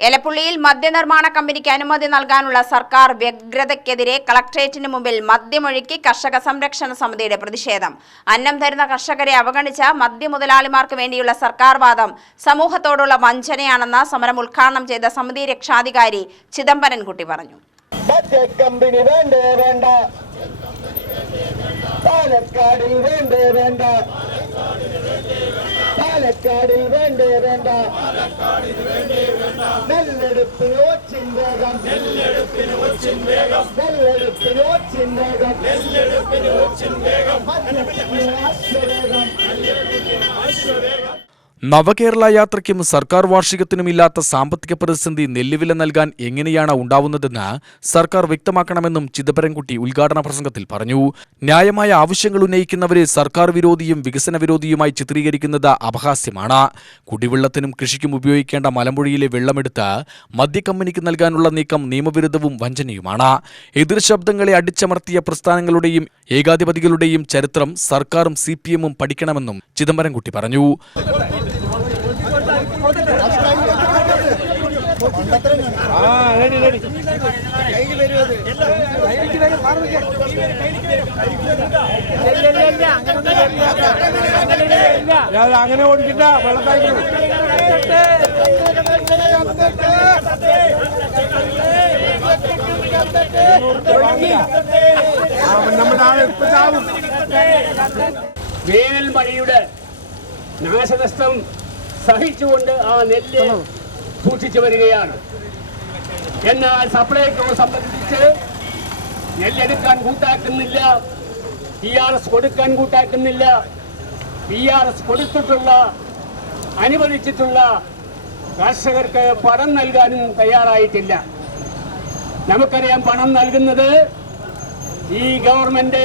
എലപ്പുള്ളിയിൽ മദ്യനിർമ്മാണ കമ്പനിക്ക് അനുമതി നൽകാനുള്ള സർക്കാർ വ്യഗ്രതയ്ക്കെതിരെ കളക്ടറേറ്റിന് മുമ്പിൽ മദ്യമൊഴുക്കി കർഷക സംരക്ഷണ സമിതിയുടെ പ്രതിഷേധം. അന്നം തരുന്ന കർഷകരെ അവഗണിച്ച മദ്യമുതലാളിമാർക്ക് വേണ്ടിയുള്ള സർക്കാർ വാദം സമൂഹത്തോടുള്ള വഞ്ചനയാണെന്ന് സമരം ഉദ്ഘാടനം ചെയ്ത സമിതി രക്ഷാധികാരി ചിദംബരൻകുട്ടി പറഞ്ഞു. പാലക്കാടിൽ വേണ്ടേ വേണ്ട നെല്ലെടുപ്പിന് ഒച്ചിന്തേകം നവകേരള യാത്രയ്ക്കും സർക്കാർ വാർഷികത്തിനുമില്ലാത്ത സാമ്പത്തിക പ്രതിസന്ധി നെല്ലുവില നൽകാൻ എങ്ങനെയാണ് ഉണ്ടാവുന്നതെന്ന് സർക്കാർ വ്യക്തമാക്കണമെന്നും ചിദംബരൻകുട്ടി ഉദ്ഘാടന പ്രസംഗത്തിൽ പറഞ്ഞു. ന്യായമായ ആവശ്യങ്ങൾ ഉന്നയിക്കുന്നവരെ സർക്കാർ വിരോധിയും വികസന വിരോധിയുമായി ചിത്രീകരിക്കുന്നത് അപഹാസ്യമാണ്. കുടിവെള്ളത്തിനും കൃഷിക്കും ഉപയോഗിക്കേണ്ട മലമ്പുഴയിലെ വെള്ളമെടുത്ത് മദ്യക്കമ്പനിക്ക് നൽകാനുള്ള നീക്കം നിയമവിരുദ്ധവും വഞ്ചനയുമാണ്. എതിർ ശബ്ദങ്ങളെ അടിച്ചമർത്തിയ പ്രസ്ഥാനങ്ങളുടെയും ഏകാധിപതികളുടെയും ചരിത്രം സർക്കാരും CPM പഠിക്കണമെന്നും ചിദംബരൻകുട്ടി പറഞ്ഞു. അങ്ങനെ ഓടിക്കിട്ട വേനൽ മഴയുടെ നാശനഷ്ടം സഹിച്ചുകൊണ്ട് ആ നെല്ല് സൂക്ഷിച്ചു വരികയാണ്. എന്നാൽ സപ്ലൈകോ സംബന്ധിച്ച് നെല്ലെടുക്കാൻ കൂട്ടാക്കുന്നില്ല, PRS കൊടുക്കാൻ കൂട്ടാക്കുന്നില്ല. PRS കൊടുത്തിട്ടുള്ള അനുവദിച്ചിട്ടുള്ള കർഷകർക്ക് പണം നൽകാനും തയ്യാറായിട്ടില്ല. നമുക്കറിയാം, പണം നൽകുന്നത് ഈ ഗവൺമെന്റ്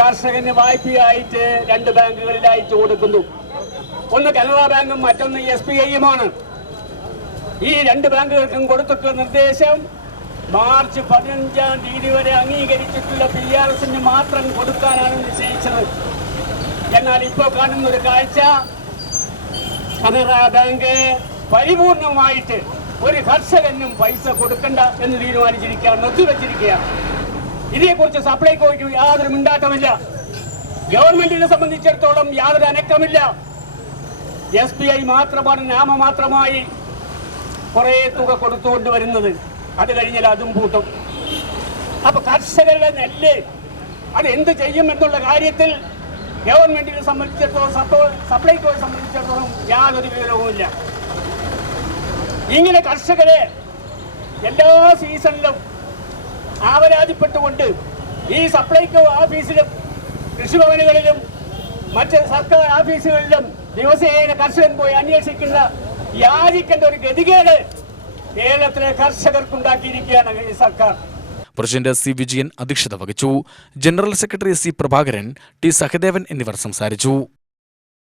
കർഷകന് വായ്പയായിട്ട് 2 ബാങ്കുകളിലായിട്ട് കൊടുക്കുന്നു. ഒന്ന് കനറ ബാങ്കും മറ്റൊന്ന് SBIയുമാണ്. ഈ 2 ബാങ്കുകൾക്കും കൊടുത്തിട്ടുള്ള നിർദ്ദേശം മാർച്ച് 15-ാം തീയതി വരെ അംഗീകരിച്ചിട്ടുള്ള PRSന് മാത്രം കൊടുക്കാനാണ് നിശ്ചയിച്ചത്. എന്നാൽ ഇപ്പോൾ കാണുന്ന ഒരു കാഴ്ച, കനറ ബാങ്ക് പരിപൂർണമായിട്ട് ഒരു കർഷകനും പൈസ കൊടുക്കണ്ട എന്ന് തീരുമാനിച്ചിരിക്കുകയാണ്, നിർത്തിവെച്ചിരിക്കുകയാണ്. ഇതേക്കുറിച്ച് സപ്ലൈകോയ്ക്ക് യാതൊരു മിണ്ടാട്ടമില്ല. ഗവൺമെന്റിനെ സംബന്ധിച്ചിടത്തോളം യാതൊരു അനക്കമില്ല. SBI മാത്രമാണ് നാമമാത്രമായി കുറേ തുക കൊടുത്തുകൊണ്ട് വരുന്നത്. അത് കഴിഞ്ഞാൽ അതും പൂട്ടും. അപ്പൊ കർഷകരുടെ നെല്ല് അത് എന്ത് ചെയ്യും എന്നുള്ള കാര്യത്തിൽ ഗവൺമെന്റിനെ സംബന്ധിച്ചിടത്തോളം, സപ്ലൈകോയെ സംബന്ധിച്ചിടത്തോളം യാതൊരു വിവരവുമില്ല. ഇങ്ങനെ കർഷകരെ എല്ലാ സീസണിലും ആവരാതിപ്പെട്ടുകൊണ്ട് ഈ സപ്ലൈകോ ഓഫീസിലും കൃഷിഭവനുകളിലും മറ്റ് സർക്കാർ ഓഫീസുകളിലും ദിവസേന കർഷകൻ പോയി അന്വേഷിക്കുന്ന, യാചിക്കേണ്ട ഒരു ഗതികേട് കേരളത്തിലെ കർഷകർക്കുണ്ടാക്കിയിരിക്കുകയാണ് ഈ സർക്കാർ. President C. വിജയൻ അധ്യക്ഷത വഹിച്ചു. General secretary C. Prabhakaran, T. Sahadevan എന്നിവർ സംസാരിച്ചു.